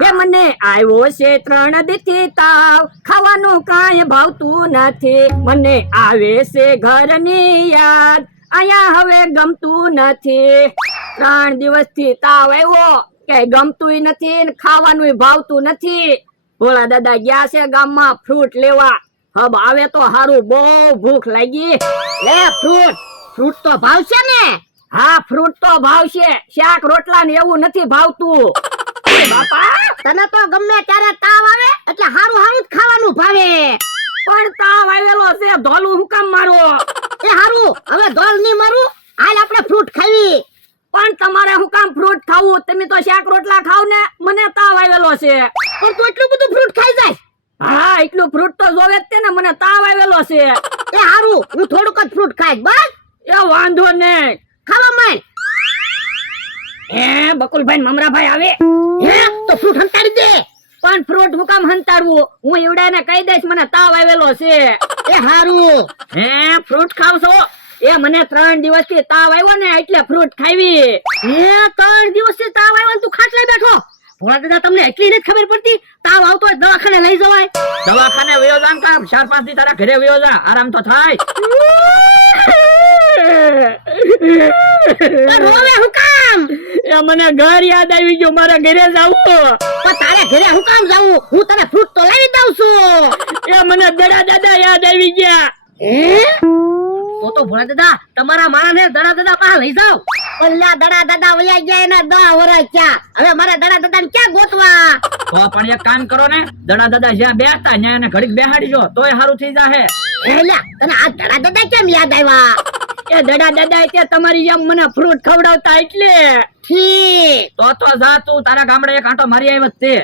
હે મને આવ્યો છે 3 દીથી તાવ, ખાવાનું કાંઈ ભાવતું નથી, મને આવે છે ઘરની યાદ, અહીંયા હવે ગમતું નથી. 3 દિવસથી તાવ આવ્યો, કે ગમતું નથી ને ખાવાનું ભાવતું નથી. ભોળા દાદા ગયા છે ગામમાં ફ્રૂટ લેવા, હબ આવે તો હારું, બહુ ભૂખ લાગી. લે ફ્રૂટ તો ભાવશે ને? હા ફ્રૂટ તો ભાવશે, શાક રોટલા ને એવું નથી ભાવતું. બાપા તને તો ગમે ત્યારે તાવ આવે એટલે હારું હારું જ ખાવાનું ભાવે. પણ તાવ આવેલો છે, ધોલું હું કામ મારો? એ હારું, હવે ધોલ ની મારું, હાલ આપણે ફ્રૂટ ખાવી. પણ તમારે હું કામ ફ્રૂટ ખાવું? તમે તો શાક રોટલા ખાવ ને, મને તાવ આવેલો છે. પણ તું એટલું બધું ફ્રૂટ ખાઈ જાય? હા એટલું ફ્રૂટ તો જોવે જ તે ને, મને તાવ આવેલો છે. એ હારું, હું થોડુંક જ ફ્રૂટ ખાઈશ બસ. એ વાંધો નહીં, ખાવા માંડ. હે બકુલભાઈ મમરાભાઈ આવે? હે તો ફ્રૂટ હંતાડી દે. પણ ફ્રૂટ હું કામ હંતાડવું? હું એવડાને કહી દઈશ મને તાવ આવેલો છે. એ હારું. હે ફ્રૂટ ખાવશો? એ મને 3 દિવસથી તાવ આવ્યો ને એટલે ફ્રૂટ ખાવી. હે 3 દિવસથી તાવ આવ્યો તું ખાટલે બેઠો? ભોળા દાદા તમને એટલી નથી ખબર પડતી? તાવ આવતો હોય દવાખાને લઈ જવાય. દવાખાને વયો જાન કામ, 4-5 દી તારા ઘરે વયો જા, આરામ તો થાય. રોવે હું કામ? એ મને ઘર યાદ આવી ગયું, મારા ઘરે જાવું. પણ તારે ઘરે હું કામ જાવું? હું તને ફ્રૂટ તો લાવી દઉં છું. એ મને દડા દાદા યાદ આવી ગયા. તો ભોળા દાદા તમારા માણસને દડા દાદા પાસે લઈ જાવ. ઓલા દડા દાદા વયા ગયા એના 10 વર્ષ થયા, હવે મારે દડા દાદાને ક્યાં ગોતવા? તો પણ એક કામ કરો ને, દડા દાદા જ્યાં બેસતા ત્યાં એને ઘડીક બેહાડીજો તોય સારું થઈ જાહે. એલા તને આ દડા દાદા કેમ યાદ આવ્યા? એ દડા દાદા તે તમારી જેમ મને ફ્રૂટ ખવડાવતા એટલે. ઠીક. તો જા તું તારા ગામડે એક આંટો મારી આવ્યો તે.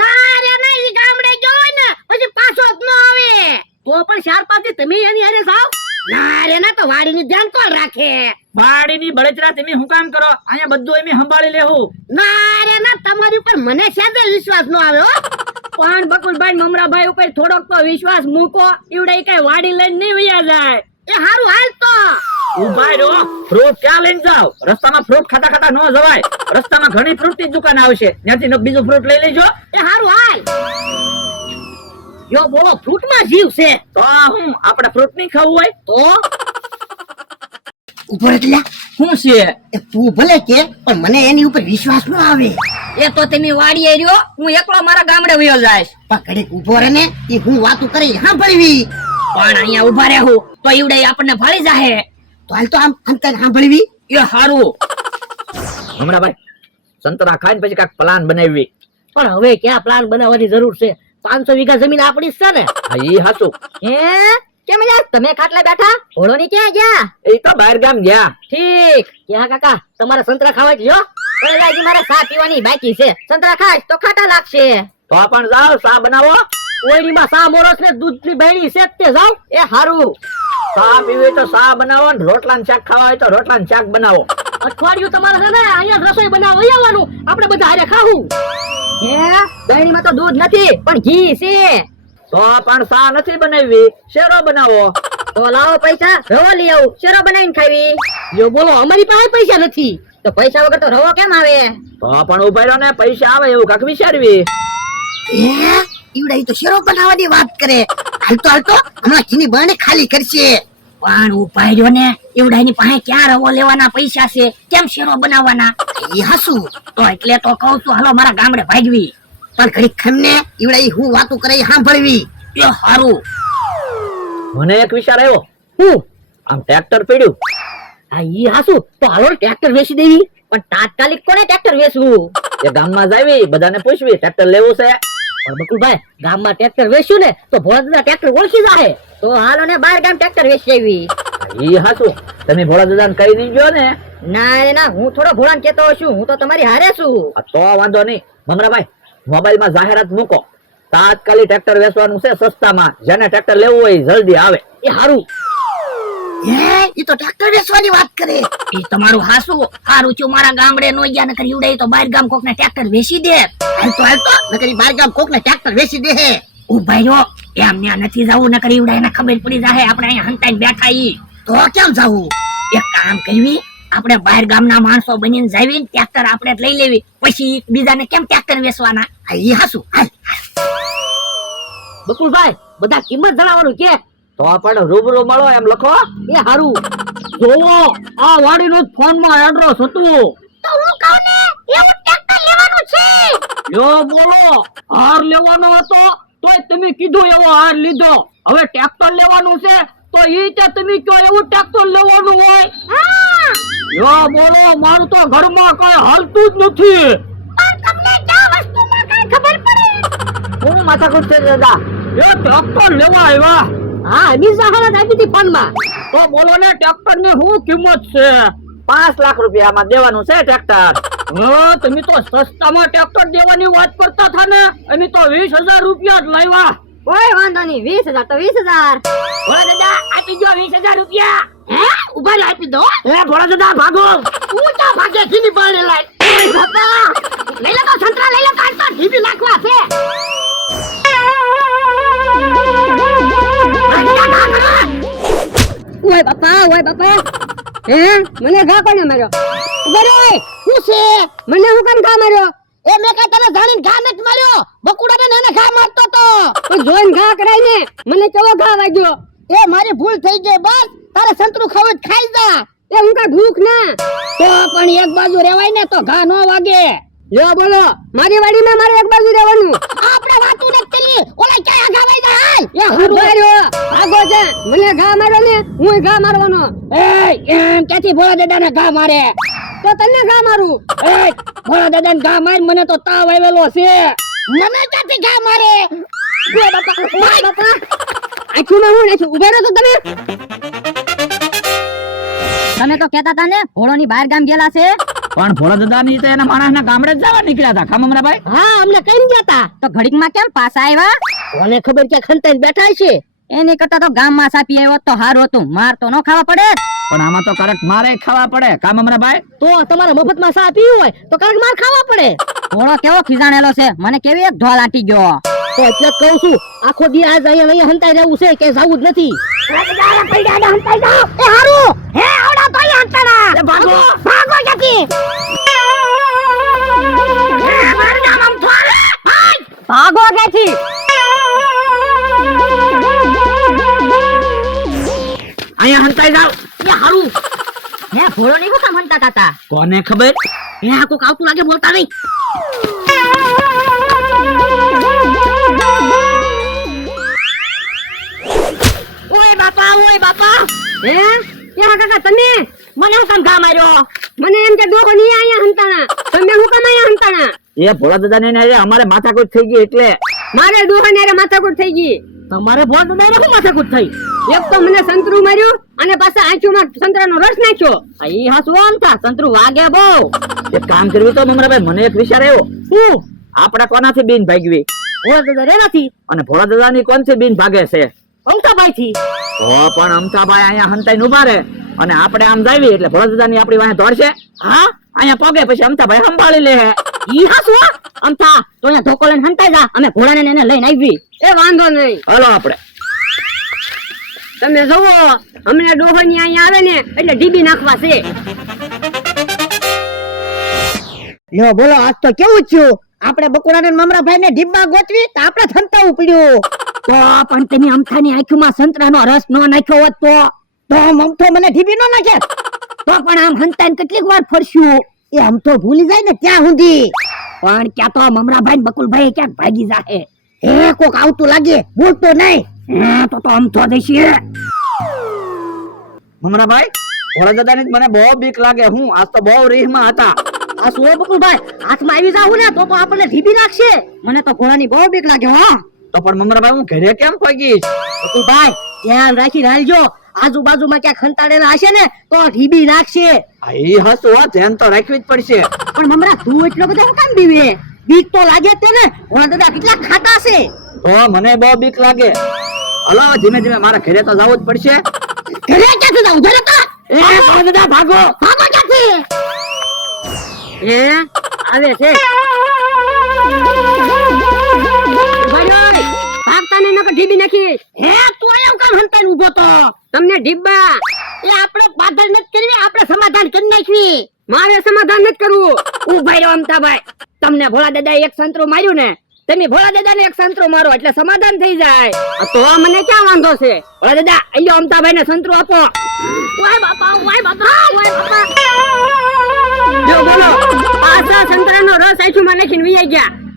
ના રે ના, ઈ ગામડે ગયો હોય ને પછી પાછો જ ન આવે. તો પણ 4-5 દી તમે એની હારે જાવ? ના રે ના, તો વાડીનું ધ્યાન કોણ રાખે? વાડીની બળતરા તમે હું કામ કરો? અહીંયા બધું એમ સંભાળી લેવું. ના રે ના, તમારી ઉપર મને સેજે વિશ્વાસ ન આવે હો. પણ બકુલભાઈ મમરાભાઈ ઉપર થોડોક તો વિશ્વાસ મૂકો, ઈવડે કઈ વાડી લઈને નહીં વયા જાય. એ હારું હાલ તો. ઉભા રહો, ફ્રૂટ ક્યાં લઈને જાવ? રસ્તામાં ફ્રૂટ ખાતા ખાતા ન જવાય, રસ્તામાં ઘણી ફ્રૂટ ની દુકાન આવશે, ત્યાંથી બીજું ફ્રૂટ લઈ લેજો. એ હારું હાલ. યો બોલો, ફ્રૂટ માં જીવ છે તો હું આપણે ફ્રૂટ નહીં ખાવું હોય તો? ઉપર એટલે શું છે? એ તું ભલે કે પણ મને એની ઉપર વિશ્વાસ ન આવે. એ તો તમે વાડીએ રહ્યો, હું એકલો મારા ગામડે વયો જાઈશ. પણ ઘડીક ઉભો રહે ને, એ હું વાતું કરી સાંભળવી. પણ અહીંયા ઉભા રહેવું તો ઈવડે આપણને ફાળી જાહે. તો હાલ તો આમ કઈ સાંભળવી. એ હારું. હમણાં ભાઈ સંતરા ખાઈને પછી કાંઈક પ્લાન બનાવી. પણ હવે ક્યાં પ્લાન બનાવવાની જરૂર છે? 500 વીઘા જમીન આપણી છે ને. હા ઈ હાચું. હે કેમ યાર તમે ખાટલા બેઠા? ઘોડો ની ક્યાં ગયા? એ તો બહાર ગામ ગયા. ઠીક. ક્યાં કાકા તમારા સંતરા ખાવા જ લ્યો. હજી મારે ચા પીવાની બાકી છે. સંતરા ખાશ તો ખાટા લાગશે. તો પણ જાઓ ચા બનાવો. ઓયડીમાં ચા મોરસ ને દૂધ ની બહેણી છે તે જાવ. એ હારું. ચા પીવી તો ચા બનાવો ને રોટલા શાક ખાવા હોય તો રોટલા શાક બનાવો. અઠવાડિયું તમારે છે ને અહીંયા રસોઈ બનાવો આવવાનું, આપણે બધા હારે ખાવું. હે બહેણીમાં તો દૂધ નથી પણ ઘી છે. તો પણ ચા નથી બનાવી, શેરો બનાવો. તો લાવો પૈસા, રવો લઈ આવું, શેરો બનાવીને ખાવી. જો બોલો અમારી પાસે પૈસા નથી, તો પૈસા વગર તો રવો કેમ આવે? તો પણ ઉભા રહ્યો ને, પૈસા આવે એવું કાક વિચારવી. ઈવડા તો શેરો બનાવવાની વાત કરે. હાલતો હમણાં ઘીની બને ખાલી કરશે. પણ ઉપાય રહ્યો ને, ઈવડાની પાસે ક્યાં રવો લેવાના પૈસા છે, કેમ શેરો બનાવવાના? એ હાસુ તો એટલે તો કહું છું, હાલો મારા ગામડે ભાગવી. પણ ઘડીક ખમને ઈવડા હું વાતું કરે સાંભળવી. એ હારું. મને એક વિચાર આવ્યો. હું આમ ટ્રેક્ટર પડ્યું. હા ઈ હાસુ તો હાલો ટ્રેક્ટર વેચી દેવી. પણ તાત્કાલિક કોને ટ્રેક્ટર વેચવું? એ ગામમાં જાવી, બધાને પૂછવી ટ્રેક્ટર લેવું છે. પણ બકુલભાઈ ગામમાં ટ્રેક્ટર વેચ્યું ને તો ભોળા ટ્રેક્ટર ઓળખી જાય. તો હાલો ને બહાર ગામ ટ્રેક્ટર વેચી આવી. ઈ હાચું, તમે ભોળા દાદાને કહી દીજો ને. ના રે ના, હું થોડો ભોળાને કેતો છું, હું તો તમારી હારે છું. તો વાંધો નહીં. મમરાભાઈ મોબાઈલમાં જાહેરાત મૂકો, તાત્કાલિક ટ્રેક્ટર વેચવાનું છે સસ્તામાં, જેને ટ્રેક્ટર લેવું હોય જલ્દી આવે. એ હારું. ઈ તો ટ્રેક્ટર વેચવાની વાત કરે. એ તમારું હાસું હારું છું, મારા ગામડે નો ગયા નકર ઈવડે તો બહાર ગામ કોકને ટ્રેક્ટર વેચી દે. હાલતો નકર બહાર ગામ કોકને ટ્રેક્ટર વેચી દે. ઉભાઈ રહ્યો, એમ ત્યાં નથી જાવું, નકર ઈવડે એને ખબર પડી જાહે આપણે અહીંયા હંતાઈને બેઠા. ઈ તો કેમ જાવું? એક કામ કરવી, આપણે બહાર ગામના માણસો બનીને જાવીને ટ્રેક્ટર આપણે લઈ લેવી, પછી બીજાને કેમ ટ્રેક્ટર વેચવાના? આ ઈ હાસુ હાલ બકુલભાઈ બધા કિંમત જણાવવાનું કે તો આપણે રૂબરૂ મળો એમ લખો એ હારું જોવો આ વાડીનો ફોન માં એડ્રેસ હતું તો હું કહું ને એવું ટ્રેક્ટર લેવાનું છે યો બોલો હાર લેવાનો હતો તોય તમે કીધું એવો હાર લીધો હવે ટ્રેક્ટર લેવાનું છે તો ઈ તે તમે કયો એવું ટ્રેક્ટર લેવાનું હોય હા યો બોલો મારું તો ઘરમાં કઈ હાલતું જ નથી પણ તમને ક્યાં વસ્તુમાં કઈ ખબર પડે કોણ માથાકૂટ છે દાદા એ ટ્રેક્ટર લેવા આવ્યા હા બીજા હાલત આપી હતી ફોનમાં તો બોલો ને ટ્રેક્ટર ની શું કિંમત છે 5 લાખ રૂપિયામાં દેવાનું છે ટ્રેક્ટર તમે તો સસ્તામાં ટ્રેક્ટર દેવાની વાત કરતા હતા ને અમે તો 20,000 રૂપિયા જ લાવ્યા કોઈ વાંધો નહીં 20,000 તો 20,000 ભોળા દાદા આપી દો 20,000 રૂપિયા હે ઉભા રહી આપી દો એ ભોળા દાદા ભાગો તું તો ભાગે જીની પાડે લાય ઓય બાપા લઈ લે તો સંતરા લઈ લે કાઢ તો ઢીબી નાખવા છે ઓય બાપા હે મને ઘા કોને માર્યો બરે શું છે મને હું કામ ઘા માર્યો એ મેં કઈ તને જાણીને ઘા નથી માર્યો બકુડાને એને ઘા મારતો તો જોઈને ઘા કરાય ને મને કેવો ઘા વાગ્યો એ મારી ભૂલ થઈ ગઈ બસ તારે સંતરું ખાવું જ ખાઈ જા એ હું કઈ ભૂખ ના તો પણ એક બાજુ રેવાય ને તો ઘા નો વાગે યો બોલો મારી વાડીમાં મારે એક બાજુ રહેવાનું આપણે વાતું નથી કરી ઓલા ક્યાં ઘા વાઈ જા હાલ એ હું માર્યો ભાગો છે મને ઘા માર્યો ને હું ઘા મારવાનો એ એમ ક્યાંથી ભોળા દાદાને ઘા મારે તો તને ઘા મારું એ ભોળા દાદાને ઘા માર મને તો તાવ આવેલો છે મને ક્યાંથી ઘા મારે ઓય બાપા આખુમાં હું નાખ્યું ઉભા રહો તો તમે તો કહેતા હતા ને ભોળોની બહાર ગામ ગયેલા છે પણ ભોળા દાદા ની તો એના માણસના ગામડે જ જવા નીકળ્યા હતા ખામમરા ભાઈ હા અમને કઈ ગયા તા તો ઘડીકમાં કેમ પાછા આવ્યા કોને ખબર કે ખંતાઈને બેઠા છે એની કરતા તો ગામમાં સાપી આવ્યો તો હારું હતું માર તો ન ખાવા પડે પણ આમાં તો કરેક્ટ મારે ખાવા પડે કામમરા ભાઈ તો તમારે મફતમાં સા પીવું હોય તો કાંઈક માર ખાવા પડે ભોળો કેવો ખીજાણેલો છે મને કેવી એક ઢોલ આટી ગયો તો એટલે કહું છું આખો દી આજ અહીંયા હંતાઈ રહેવું છે કે જાવું જ નથી એ હારું હે આવડા તો અહીંયા હંતાડા એ ભાગો ભાગો ક્યાંથી ભાગો ક્યાંથી અહીંયા હંતાઈ જાવ એ હારું હે ભોળો ની શું કામ હંતા હતા કોને ખબર હે આ કોક આવતું લાગે બોલતા નહીં ઓય બાપા હે ક્યાં કાકા તમે મને હું કામ ઘા માર્યો મને એમ કે ડોકો ની આયા હંતાણા તમે હું કામ આયા હંતાણા એ ભોળા દાદા ને અમારે માથાકૂટ થઈ ગઈ એટલે મારે ડોહા ને માથાકૂટ થઈ ગઈ તમારે ભોળ દાદા શું માથાકૂટ થઈ એક તો મને સંતરું માર્યું અને પાછા આંખોમાં સંતરાનો રસ નાખ્યો ઈ હાસુ આમ થા સંતરું વાગે બહુ એક કામ કરવી તો મમરા ભાઈ મને એક વિચાર આવ્યો શું આપણે કોનાથી બીન ભાગવી ભોળ દાદા રેનાથી અને ભોળા દાદા ની કોનથી બીન ભાગે છે અમતાભાઈ થી તો પણ અમતાભાઈ અહીંયા હંતાઈ ઉભા રહે અને આપણે આમ જાવી એટલે ભોળા દાદા ની આપણી વાહે દોડશે હા અહીંયા પોગે પછી અમતાભાઈ સંભાળી લે ઈ હાસુ અમતા તો અહીંયા ધોકો લઈને હંતાઈ જા અમે ઘોડાને ને એને લઈને આવી એ વાંધો નહીં હાલો આપણે તમે જોવો અમને ડોહની અહીંયા આવે ને એટલે ડીબી નાખવા છે લ્યો બોલો આજ તો કેવું થયું આપણે બકુડાને મમરાભાઈ ને ઢીબમાં ગોતવી તો આપણે થંતાવું પડ્યું તો પણ તમે અમથાની આંખમાં સંતરાનો રસ નો નાખ્યો હોત તો અમથો મને ઢીબી નો નાખે તો પણ આમ હંતાઈને કેટલીક વાર ફરશું એ આમ તો ભૂલી જાય ને ત્યાં સુધી પણ ક્યાં તો મમરાભાઈ બકુલભાઈ ક્યાંક ભાગી જાહે હે કોક આવતું લાગે બોલતો નહીં તો અમથો દેશે મમરા ભાઈ ભોળા દાદા ની મને બહુ બીક લાગે હું આજ તો બહુ રીહમાં હતા આ શું બકુલભાઈ હાથમાં આવી જાવ ને તો આપણને ઢીબી નાખશે મને તો ઘોડાની બહુ બીક લાગે હો તો પણ મમરા ભાઈ હું ઘરે કેમ પગીશ બકુલભાઈ ધ્યાન રાખીને હાલજો આજુબાજુમાં ક્યાંક ખંતાડેલા હશે ને તો ઢીબી નાખશે ઈ હસુ ધ્યાન તો રાખવી જ પડશે પણ મમરા તું એટલો બધો હું કેમ બીવે બીક તો લાગે જ તે ને ઘોડા દાદા કેટલા ખાતા છે તો મને બહુ બીક લાગે હલો ધીમે ધીમે મારા ઘરે તો જવું જ પડશે ઘરે ક્યાંથી જાવ ઘરે તો એ ભોળા દાદા ભાગો ભાગો ક્યાંથી હે આવે છે ભાગતા ને નકર ડીબી નાખી હે તું આયો કામ હંતાઈને ઊભો તો તમને ડીબા એ આપણે બાદલ નથી કરવી આપણે સમાધાન કરી નાખવી મારે સમાધાન નથી કરવું ઉભા રહ્યો અમતાભાઈ તમને ભોળા દાદાએ એક સંતરું માર્યું ને, તમે ભોળા દાદાને એક સંતરું મારો એટલે સમાધાન થઈ જાય. તો મને ક્યાં વાંધો છે? ભોળા દાદા અહીંયા અમતાભાઈને સંતરું આપો. ઓય બાપા, ઓય બાપા, ઓય બાપા. જો બોલો, પાછા સંતરાનો રસ આંખમાં નાખીને વી ગયા.